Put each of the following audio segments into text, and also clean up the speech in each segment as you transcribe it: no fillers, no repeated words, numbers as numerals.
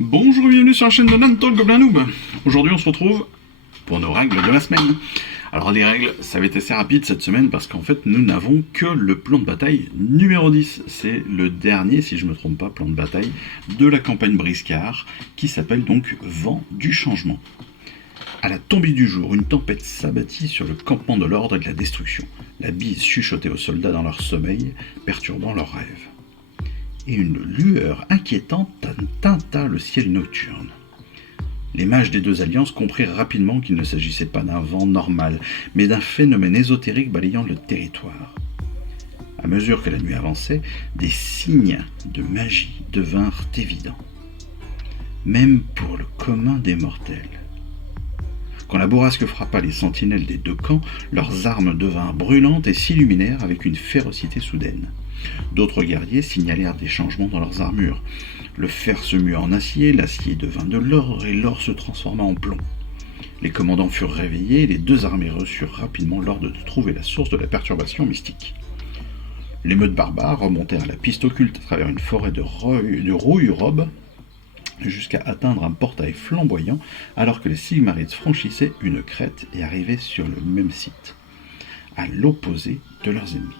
Bonjour et bienvenue sur la chaîne de Nanto le Gobelin Noob. Aujourd'hui on se retrouve pour nos règles de la semaine. Alors les règles, ça va être assez rapide cette semaine parce qu'en fait nous n'avons que le plan de bataille numéro 10. C'est le dernier, si je ne me trompe pas, plan de bataille de la campagne Briscard qui s'appelle donc Vent du Changement. À la tombée du jour, une tempête s'abattit sur le campement de l'ordre et de la destruction. La bise chuchotait aux soldats dans leur sommeil, perturbant leurs rêves. Et une lueur inquiétante teinta le ciel nocturne. Les mages des deux alliances comprirent rapidement qu'il ne s'agissait pas d'un vent normal, mais d'un phénomène ésotérique balayant le territoire. À mesure que la nuit avançait, des signes de magie devinrent évidents, même pour le commun des mortels. Quand la bourrasque frappa les sentinelles des deux camps, leurs armes devinrent brûlantes et s'illuminèrent avec une férocité soudaine. D'autres guerriers signalèrent des changements dans leurs armures. Le fer se mua en acier, l'acier devint de l'or et l'or se transforma en plomb. Les commandants furent réveillés et les deux armées reçurent rapidement l'ordre de trouver la source de la perturbation mystique. Les meutes barbares remontèrent à la piste occulte à travers une forêt de rouille robes jusqu'à atteindre un portail flamboyant alors que les Sigmarites franchissaient une crête et arrivaient sur le même site, à l'opposé de leurs ennemis.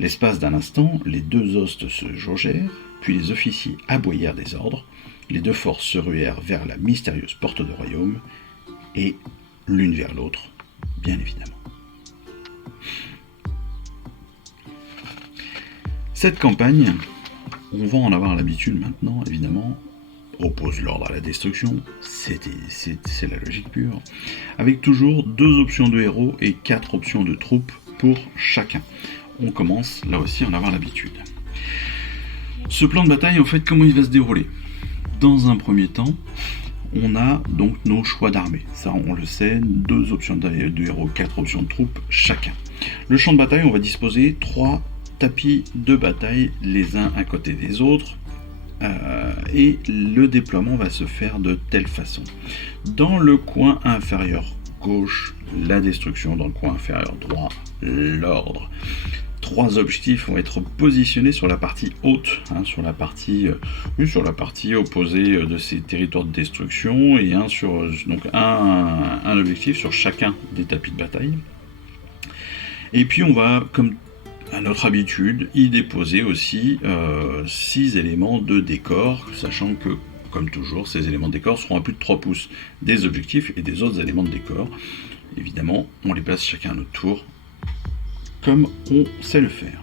L'espace d'un instant, les deux hostes se jaugèrent, puis les officiers aboyèrent des ordres, les deux forces se ruèrent vers la mystérieuse porte de royaume, et l'une vers l'autre, bien évidemment. Cette campagne, on va en avoir l'habitude maintenant, évidemment, oppose l'ordre à la destruction, c'est la logique pure, avec toujours 2 options de héros et 4 options de troupes pour chacun. On commence là aussi à en avoir l'habitude. Ce plan de bataille, en fait, comment il va se dérouler ? Dans un premier temps, on a donc nos choix d'armée. Ça, on le sait, 2 options de héros, 4 options de troupes chacun. Le champ de bataille, on va disposer 3 tapis de bataille, les uns à côté des autres, et le déploiement va se faire de telle façon. Dans le coin inférieur gauche, la destruction, dans le coin inférieur droit, l'ordre. 3 objectifs vont être positionnés sur la partie haute, sur la partie opposée de ces territoires de destruction, et un objectif sur chacun des tapis de bataille. Et puis on va, comme à notre habitude, y déposer aussi 6 éléments de décor, sachant que, comme toujours, ces éléments de décor seront à plus de 3 pouces des objectifs et des autres éléments de décor. Évidemment, on les place chacun à notre tour, comme on sait le faire.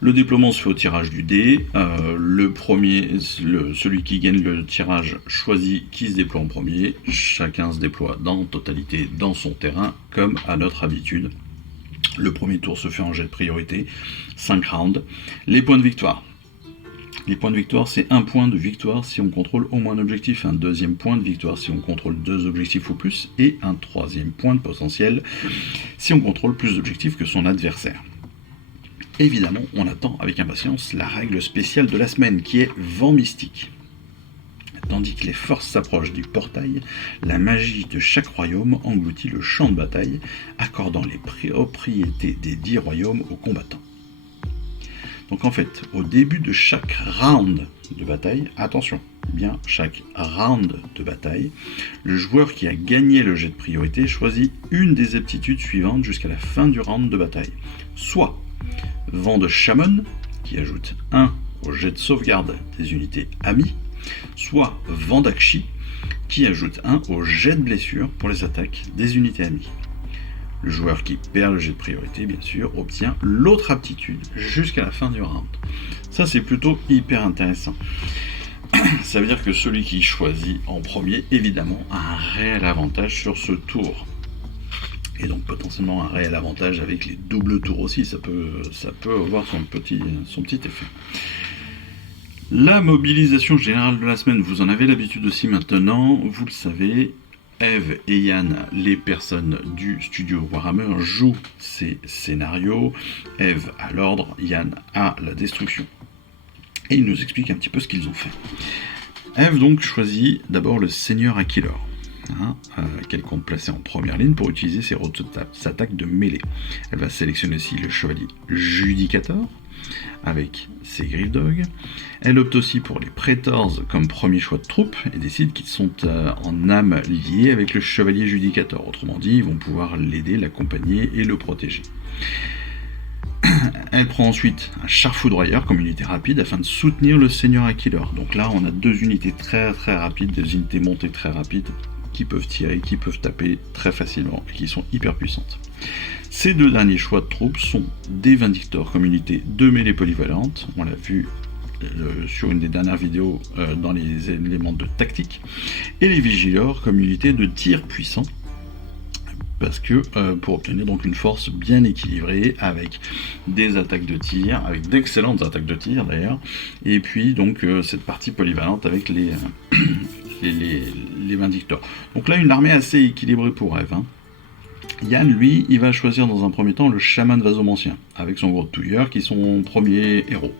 Le déploiement se fait au tirage du dé. Celui qui gagne le tirage choisit qui se déploie en premier. Chacun se déploie dans totalité dans son terrain, comme à notre habitude. Le premier tour se fait en jet de priorité, 5 rounds. Les points de victoire. Les points de victoire, c'est 1 point de victoire si on contrôle au moins un objectif, un 2e point de victoire si on contrôle 2 objectifs ou plus, et un 3e point de potentiel si on contrôle plus d'objectifs que son adversaire. Évidemment, on attend avec impatience la règle spéciale de la semaine, qui est Vent Mystique. Tandis que les forces s'approchent du portail, la magie de chaque royaume engloutit le champ de bataille, accordant les propriétés des 10 royaumes aux combattants. Donc en fait, au début de chaque round de bataille, attention, bien chaque round de bataille, le joueur qui a gagné le jet de priorité choisit une des aptitudes suivantes jusqu'à la fin du round de bataille. Soit Vent de Shaman, qui ajoute 1 au jet de sauvegarde des unités amies, soit Vent d'Akshi, qui ajoute 1 au jet de blessure pour les attaques des unités amies. Le joueur qui perd le jet de priorité, bien sûr, obtient l'autre aptitude jusqu'à la fin du round. Ça, c'est plutôt hyper intéressant. Ça veut dire que celui qui choisit en premier, évidemment, a un réel avantage sur ce tour. Et donc potentiellement un réel avantage avec les doubles tours aussi. Ça peut avoir son petit effet. La mobilisation générale de la semaine, vous en avez l'habitude aussi maintenant, vous le savez. Eve et Yann, les personnes du studio Warhammer, jouent ces scénarios. Eve à l'ordre, Yann à la destruction. Et ils nous expliquent un petit peu ce qu'ils ont fait. Eve donc choisit d'abord le Seigneur Aquilor. qu'elle compte placer en première ligne pour utiliser ses attaques de mêlée. Elle va sélectionner aussi le chevalier Judicator avec ses Griffdog. Elle opte aussi pour les Praetors comme premier choix de troupe et décide qu'ils sont en âme liés avec le chevalier Judicator. Autrement dit, ils vont pouvoir l'aider, l'accompagner et le protéger. Elle prend ensuite un char foudroyeur comme unité rapide afin de soutenir le Seigneur Aquilor. Donc là, on a deux unités très très rapides, des unités montées très rapides qui peuvent tirer, qui peuvent taper très facilement et qui sont hyper puissantes. Ces deux derniers choix de troupes sont des Vindictors comme unité de mêlée polyvalente. On l'a vu sur une des dernières vidéos dans les éléments de tactique. Et les Vigilors comme unité de tir puissant. Parce que pour obtenir donc une force bien équilibrée avec des attaques de tir, avec d'excellentes attaques de tir d'ailleurs, et puis donc cette partie polyvalente avec les Vindictors. Donc là une armée assez équilibrée pour Eve. Yann, lui, il va choisir dans un premier temps le chaman vasomancien, avec son gros touilleur qui sont son premier héros.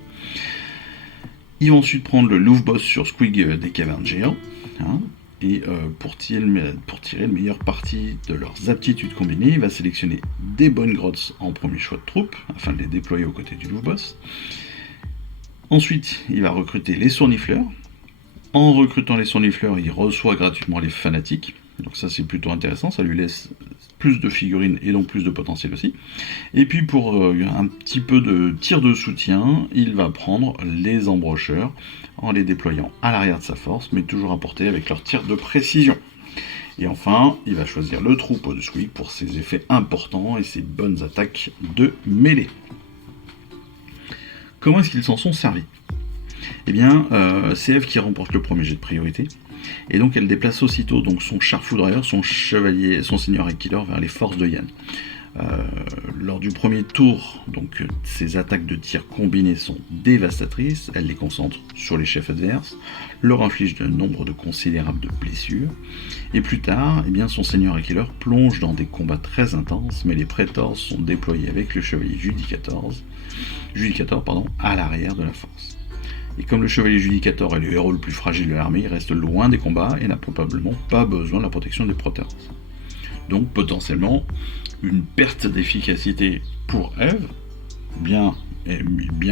Il va ensuite prendre le Louvboss sur Squig des cavernes géants, et pour tirer le meilleur parti de leurs aptitudes combinées, il va sélectionner des Bone Grots en premier choix de troupe, afin de les déployer aux côtés du Louvboss. Ensuite, il va recruter les Sournifleurs. En recrutant les Sournifleurs, il reçoit gratuitement les Fanatiques. Donc ça c'est plutôt intéressant, ça lui laisse plus de figurines et donc plus de potentiel aussi. Et puis pour un petit peu de tir de soutien, il va prendre les embrocheurs en les déployant à l'arrière de sa force, mais toujours à portée avec leur tir de précision. Et enfin, il va choisir le troupeau de Squig pour ses effets importants et ses bonnes attaques de mêlée. Comment est-ce qu'ils s'en sont servis ? Eh bien, c'est Eve qui remporte le premier jet de priorité. Et donc elle déplace aussitôt donc son char foudroyeur, son chevalier, son seigneur Aquilor vers les forces de Yann. Lors du premier tour, donc ses attaques de tir combinées sont dévastatrices, elle les concentre sur les chefs adverses, leur inflige de nombre de considérables de blessures, et plus tard, eh bien, son seigneur Aquilor plonge dans des combats très intenses, mais les Praetors sont déployés avec le chevalier Judicator à l'arrière de la force. Et comme le chevalier Judicator est le héros le plus fragile de l'armée, il reste loin des combats et n'a probablement pas besoin de la protection des Praetors. Donc potentiellement, une perte d'efficacité pour Eve, bien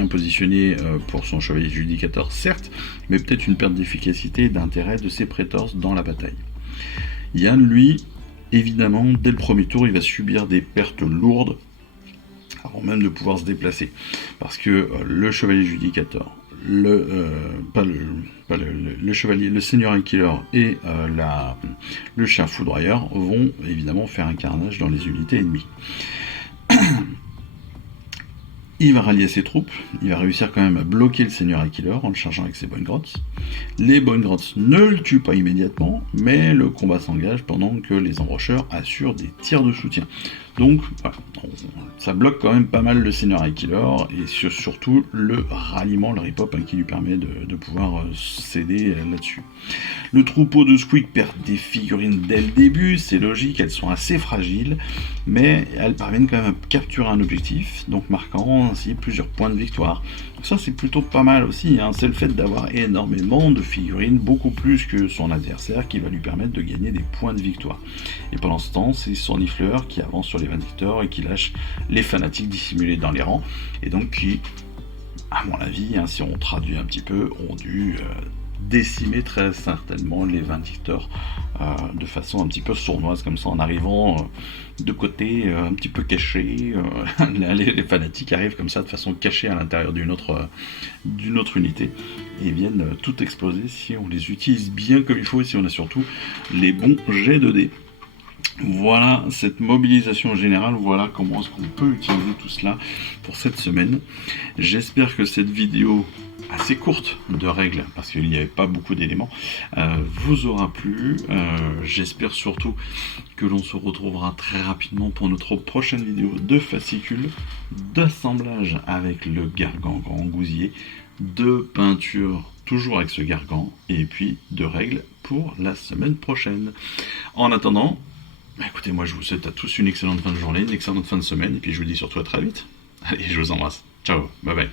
positionnée pour son chevalier Judicator, certes, mais peut-être une perte d'efficacité et d'intérêt de ses Praetors dans la bataille. Yann, lui, évidemment, dès le premier tour, il va subir des pertes lourdes avant même de pouvoir se déplacer. Parce que le chevalier Judicator, le chevalier, le seigneur Aquilor et le chien foudroyeur vont évidemment faire un carnage dans les unités ennemies. Il va rallier ses troupes, il va réussir quand même à bloquer le seigneur Aquilor en le chargeant avec ses Bone Grots. Les Bone Grots ne le tuent pas immédiatement, mais le combat s'engage pendant que les embrocheurs assurent des tirs de soutien. Donc voilà, ça bloque quand même pas mal le seigneur Aquilor et surtout le ralliement, le rip-hop qui lui permet de pouvoir s'aider là-dessus. Le troupeau de Squig perd des figurines dès le début, c'est logique, elles sont assez fragiles, mais elles parviennent quand même à capturer un objectif, donc marquant ainsi plusieurs points de victoire. Ça c'est plutôt pas mal aussi, c'est le fait d'avoir énormément de figurines, beaucoup plus que son adversaire, qui va lui permettre de gagner des points de victoire. Et pendant ce temps, c'est Sournifleur qui avance sur les Vindictors et qui lâche les fanatiques dissimulés dans les rangs, et donc qui, à mon avis, si on traduit un petit peu, ont dû décimer très certainement les Vindictors de façon un petit peu sournoise, comme ça, en arrivant de côté un petit peu caché. Les fanatiques arrivent comme ça de façon cachée à l'intérieur d'une autre unité et viennent tout exploser si on les utilise bien comme il faut et si on a surtout les bons jets de dés. Voilà cette mobilisation générale, voilà comment est-ce qu'on peut utiliser tout cela pour cette semaine. J'espère que cette vidéo assez courte de règles, parce qu'il n'y avait pas beaucoup d'éléments, vous aura plu. J'espère surtout que l'on se retrouvera très rapidement pour notre prochaine vidéo de fascicule, d'assemblage avec le Gargan Grand Gousier, de peinture toujours avec ce Gargan, et puis de règles pour la semaine prochaine. En attendant, écoutez, moi je vous souhaite à tous une excellente fin de journée, une excellente fin de semaine, et puis je vous dis surtout à très vite. Allez, je vous embrasse. Ciao, bye bye.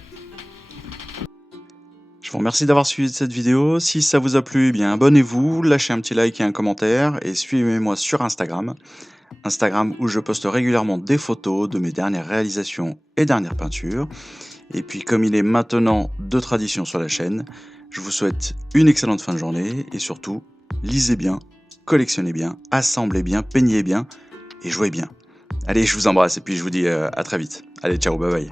Je vous remercie d'avoir suivi cette vidéo. Si ça vous a plu, eh bien abonnez-vous, lâchez un petit like et un commentaire et suivez-moi sur Instagram. Instagram où je poste régulièrement des photos de mes dernières réalisations et dernières peintures. Et puis comme il est maintenant de tradition sur la chaîne, je vous souhaite une excellente fin de journée et surtout, lisez bien, collectionnez bien, assemblez bien, peignez bien et jouez bien. Allez, je vous embrasse et puis je vous dis à très vite. Allez, ciao, bye bye.